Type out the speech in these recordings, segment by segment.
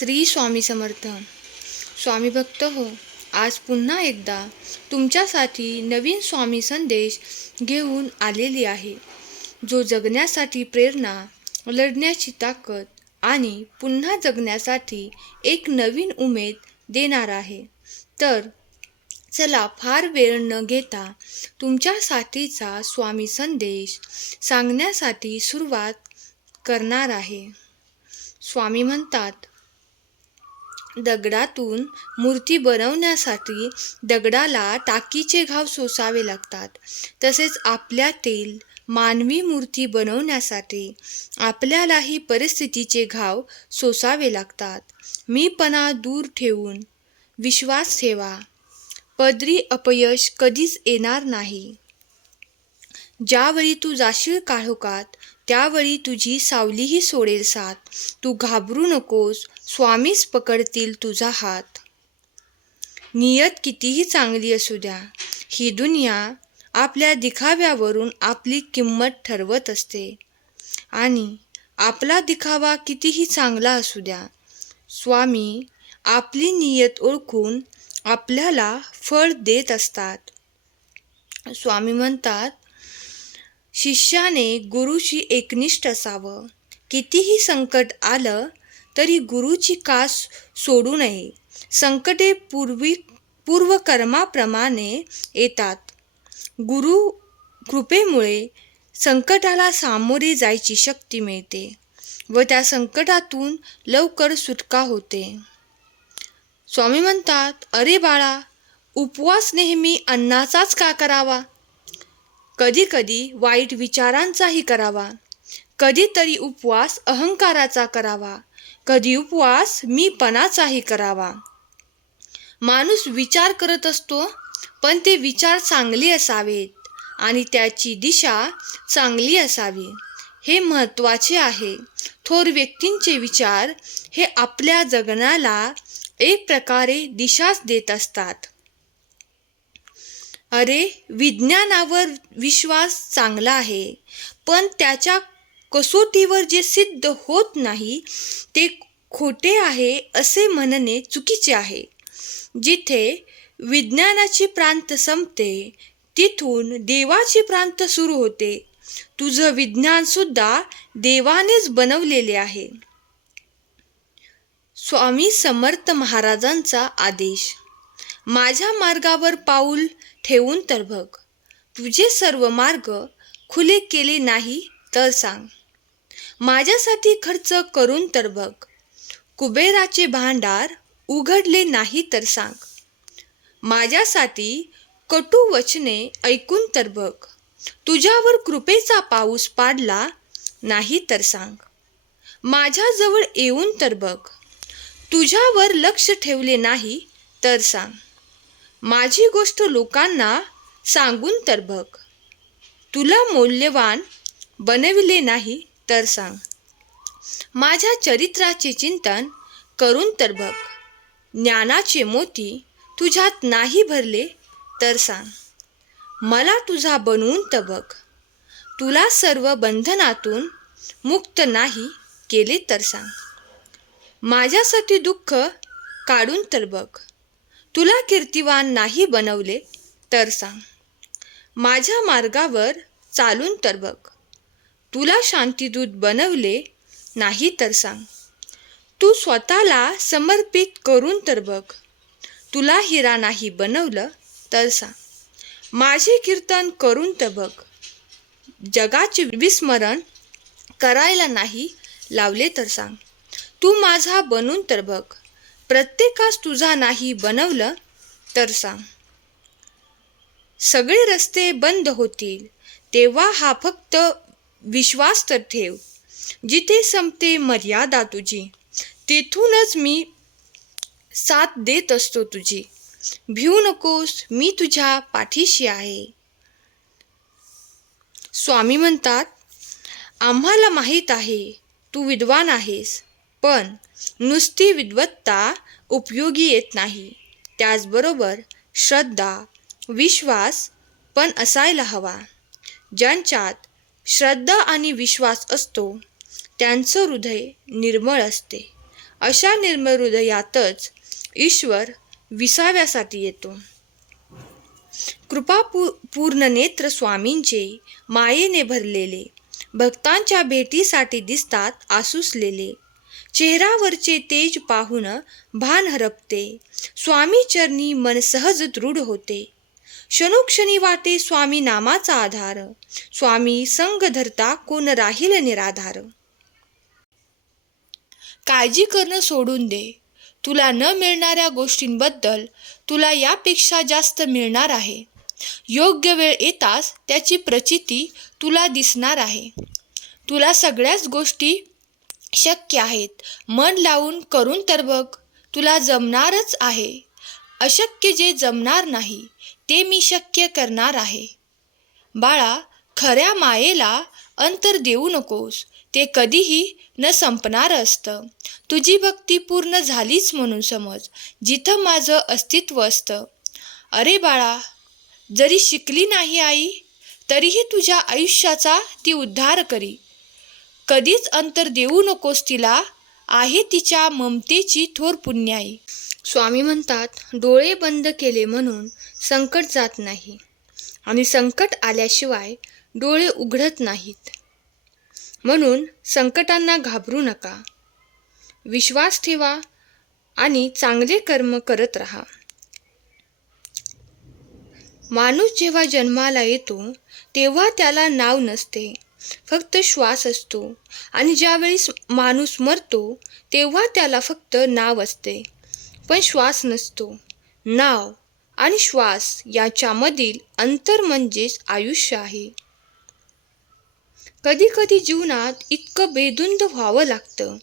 श्री स्वामी समर्थ. स्वामी भक्त हो आज पुन्हा एकदा तुमच्यासाठी नवीन स्वामी संदेश घेऊन आलेली आहे. जो जगण्यासाठी प्रेरणा लढण्याची ताकद आणि पुन्हा जगण्यासाठी एक नवीन उमेद देणार आहे. तर चला फार वेळ न घेता तुमच्यासाठीचा स्वामी संदेश सांगण्यासाठी सुरुवात करणार आहे. स्वामी म्हणतात दगडातून मूर्ती बनवण्यासाठी दगडाला टाकीचे घाव सोसावे लागतात. तसेच आपल्यातील मानवी मूर्ती बनवण्यासाठी आपल्यालाही परिस्थितीचे घाव सोसावे लागतात. मीपणा दूर ठेवून विश्वास ठेवा. पदरी अपयश कधीच येणार नाही. ज्यावेळी तू जाशील काळोखात त्यावेळी तुझी सावलीही सोडेल साथ. तू घाबरू नकोस स्वामीच पकडतील तुझा हात. नियत कितीही चांगली असू द्या ही दुनिया आपल्या दिखाव्यावरून आपली किंमत ठरवत असते. आणि आपला दिखावा कितीही चांगला असू द्या स्वामी आपली नियत ओळखून आपल्याला फळ देत असतात. स्वामी म्हणतात शिष्याने गुरुशी एकनिष्ठ असावं. कितीही संकट आलं तरी गुरुची कास सोडू नये. संकटे पूर्वी पूर्वकर्माप्रमाणे येतात. गुरु कृपेमुळे संकटाला सामोरे जायची शक्ती मिळते व त्या संकटातून लवकर सुटका होते. स्वामी म्हणतात अरे बाळा उपवास नेहमी अन्नाचाच का करावा? कधीकधी वाईट विचारांचाही करावा. कधीतरी उपवास अहंकाराचा करावा. कधी उपवास मीपणाचाही करावा. माणूस विचार करत असतो पण ते विचार चांगले असावेत आणि त्याची दिशा चांगली असावी. हे महत्त्वाचे आहे. थोर व्यक्तींचे विचार हे आपल्या जगण्याला एक प्रकारे दिशाच देत असतात. अरे विज्ञानावर विश्वास चांगला आहे पण त्याच्या कसोटीवर जे सिद्ध होत नाही ते खोटे आहे असे म्हणणे चुकीचे आहे. जिथे विज्ञानाची प्रांत संपते तिथून देवाची प्रांत सुरू होते. तुझं विज्ञानसुद्धा देवानेच बनवलेले आहे. स्वामी समर्थ महाराजांचा आदेश. माझ्या मार्गावर पाऊल ठेवून तर बघ. तुझे सर्व मार्ग खुले केले नाही तर सांग. माझ्यासाठी खर्च करून तर बघ. कुबेराचे भांडार उघडले नाही तर सांग. माझ्यासाठी कटू वचने ऐकून तर बघ. तुझ्यावर कृपेचा पाऊस पाडला नाही तर सांग. माझ्याजवळ येऊन तर बघ. तुझ्यावर लक्ष ठेवले नाही तर सांग. माझी गोष्ट लोकांना सांगून तर बघ. तुला मौल्यवान बनविले नाही तर सांग. माझ्या चरित्राचे चिंतन करून तर बघ. ज्ञानाचे मोती तुझ्यात नाही भरले तर सांग. मला तुझा बनवून तर बघ. तुला सर्व बंधनातून मुक्त नाही केले तर सांग. माझ्यासाठी दुःख काढून तर बघ. तुला कीर्तिवान नाही बनवले तर सांग. माझ्या मार्गावर चालून तर बघ. तुला शांतिदूत बनवले नाही तर सांग. तू स्वतःला समर्पित करून तर बघ. तुला हिरा नाही बनवलं तर सांग. माझे कीर्तन करून तर बघ. जगाचे विस्मरण करायला नाही लावले तर सांग. तू माझा बनून तर बघ. प्रत्येकास तुझा नाही बनवलं तर सांग. सगळे रस्ते बंद होतील तेव्हा हा फक्त विश्वास तर ठेव. जिथे संपते मर्यादा तुझी तेथूनच मी साथ देत असतो तुझी. भिऊ नकोस मी तुझ्या पाठीशी आहे. स्वामी म्हणतात आम्हाला माहीत आहे तू विद्वान आहेस. पण नुसती विद्वत्ता उपयोगी येत नाही. त्याचबरोबर श्रद्धा विश्वास पण असायला हवा. ज्यांच्यात श्रद्धा आणि विश्वास असतो त्यांचं हृदय निर्मळ असते. अशा निर्मळ हृदयातच ईश्वर विसाव्यासाठी येतो. कृपा पू पूर्ण नेत्र स्वामींचे मायेने भरलेले भक्तांच्या भेटीसाठी दिसतात आसुसलेले चेहऱ्यावरचे तेज पाहून भान हरपते. स्वामी चरणी मन सहज दृढ होते. क्षणोक्षणी वाटे स्वामी नामाचा आधार. स्वामी संग धरता कोण राहील निराधार. काळजी करणं सोडून दे. तुला न मिळणाऱ्या गोष्टींबद्दल तुला यापेक्षा जास्त मिळणार आहे. योग्य वेळ येताच त्याची प्रचिती तुला दिसणार आहे. तुला सगळ्याच गोष्टी शक्य आहेत. मन लावून करून तर बघ तुला जमणारच आहे. अशक्य जे जमणार नाही ते मी शक्य करणार आहे. बाळा खऱ्या मायेला अंतर देऊ नकोस. ते कधीही न संपणारं असतं. तुझी भक्ती पूर्ण झालीच म्हणून समज जिथं माझं अस्तित्व असतं. अरे बाळा जरी शिकली नाही आई तरीही तुझ्या आयुष्याचा ती उद्धार करी. कधीच अंतर देऊ नकोस तिला आहे तिच्या ममतेची थोर पुण्याई. स्वामी म्हणतात डोळे बंद केले म्हणून संकट जात नाही. आणि संकट आल्याशिवाय डोळे उघडत नाहीत. म्हणून संकटांना घाबरू नका. विश्वास ठेवा आणि चांगले कर्म करत राहा. माणूस जेव्हा जन्माला येतो तेव्हा त्याला नाव नसते. फक्त श्वास असतो. आणि ज्यावेळेस माणूस मरतो तेव्हा त्याला फक्त नाव असते. पण श्वास नसतो. नाव आणि श्वास याच्यामधील अंतर म्हणजेच आयुष्य आहे. कधी कधी जीवनात इतकं बेदुंद व्हावं लागतं.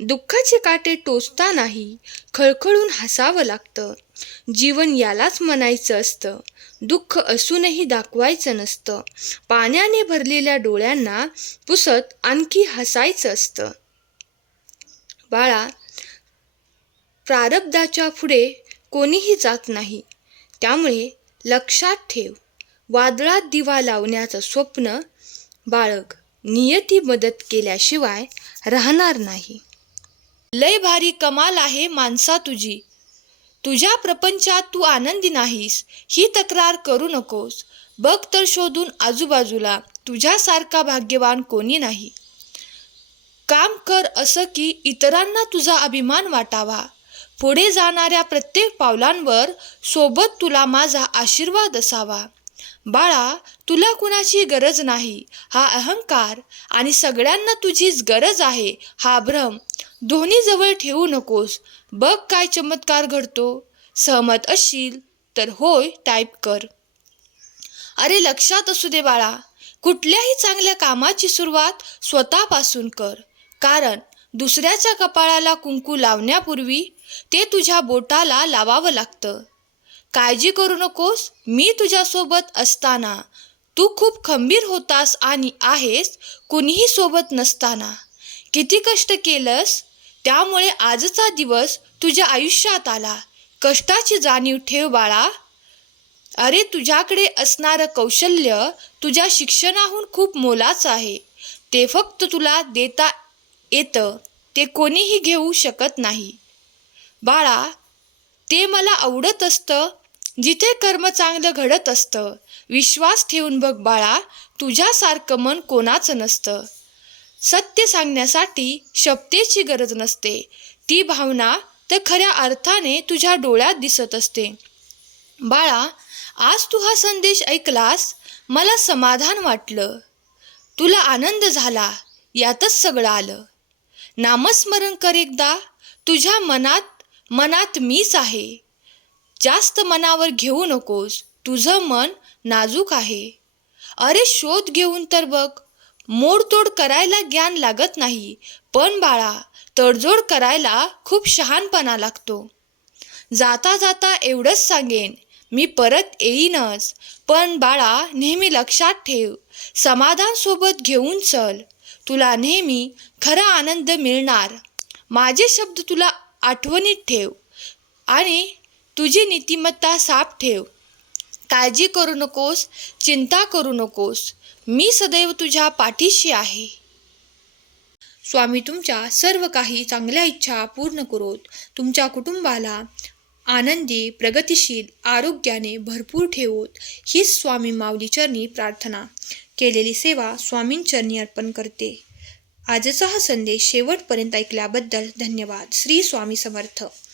दुःखाचे काटे टोचतानाही खळखळून हसावं लागतं. जीवन यालाच म्हणायचं असतं. दुःख असूनही दाखवायचं नसतं. पाण्याने भरलेल्या डोळ्यांना पुसत आणखी हसायचं असतं. बाळा प्रारब्धाच्या पुढे कोणीही जात नाही. त्यामुळे लक्षात ठेव. वादळात दिवा लावण्याचं स्वप्न बाळग नियती मदत केल्याशिवाय राहणार नाही. लय भारी कमाल आहे माणसा तुझी. तुझ्या प्रपंचात तू आनंदी नाहीस ही तक्रार करू नकोस. बघ तर शोधून आजूबाजूला तुझ्यासारखा भाग्यवान कोणी नाही. काम कर असं की इतरांना तुझा अभिमान वाटावा. पुढे जाणाऱ्या प्रत्येक पावलांवर सोबत तुला माझा आशीर्वाद असावा. बाळा तुला कुणाची गरज नाही. हा अहंकार आणि सगळ्यांना तुझीच गरज आहे. हा भ्रम दोन्ही जवळ ठेवू नकोस. बघ काय चमत्कार घडतो. सहमत असशील तर होय टाईप कर. अरे लक्षात असू दे बाळा. कुठल्याही चांगल्या कामाची सुरुवात स्वतःपासून कर. कारण दुसऱ्याच्या कपाळाला कुंकू लावण्यापूर्वी ते तुझ्या बोटाला लावावं लागतं. काळजी करू नकोस मी तुझ्यासोबत असताना. तू खूप खंबीर होतास आणि आहेस कुणीही सोबत नसताना. किती कष्ट केलंस त्यामुळे आजचा दिवस तुझ्या आयुष्यात आला. कष्टाची जाणीव ठेव बाळा. अरे तुझ्याकडे असणारं कौशल्य तुझ्या शिक्षणाहून खूप मोलाचं आहे. ते फक्त तुला देता येतं ते कोणीही घेऊ शकत नाही. बाळा ते मला आवडत असतं जिथे कर्म चांगलं घडत असतं विश्वास ठेवून बघ बाळा तुझ्यासारखं मन कोणाचं नसतं. सत्य सांगण्यासाठी शब्देची गरज नसते. ती भावना तर खऱ्या अर्थाने तुझ्या डोळ्यात दिसत असते. बाळा आज तू हा संदेश ऐकलास मला समाधान वाटलं. तुला आनंद झाला यातच सगळं आलं. नामस्मरण कर एकदा तुझ्या मनात मनात मीच आहे. जास्त मनावर घेऊ नकोस. तुझं मन नाजूक आहे. अरे शोध घेऊन तर बघ. मोडतोड करायला ज्ञान लागत नाही. पण बाळा तडजोड करायला खूप शहाणपणा लागतो. जाता जाता एवढंच सांगेन मी परत येईनच. पण बाळा नेहमी लक्षात ठेव. समाधान सोबत घेऊन चल. तुला नेहमी खरा आनंद मिळणार. माझे शब्द तुला आठवणीत ठेव. आणि तुझी नीतिमत्ता साफ ठेव. काळजी करू नकोस चिंता करू नकोस. मी सदैव तुझ्या पाठीशी आहे. स्वामी तुमच्या सर्व काही चांगल्या इच्छा पूर्ण करोत. तुमच्या कुटुंबाला आनंदी प्रगतिशील आरोग्याने भरपूर ठेवोत. हीच स्वामी माऊली चरणी प्रार्थना. केलेली सेवा स्वामींचरणी अर्पण करते. आजचा हा संदेश शेवटपर्यंत ऐकल्याबद्दल धन्यवाद. श्री स्वामी समर्थ.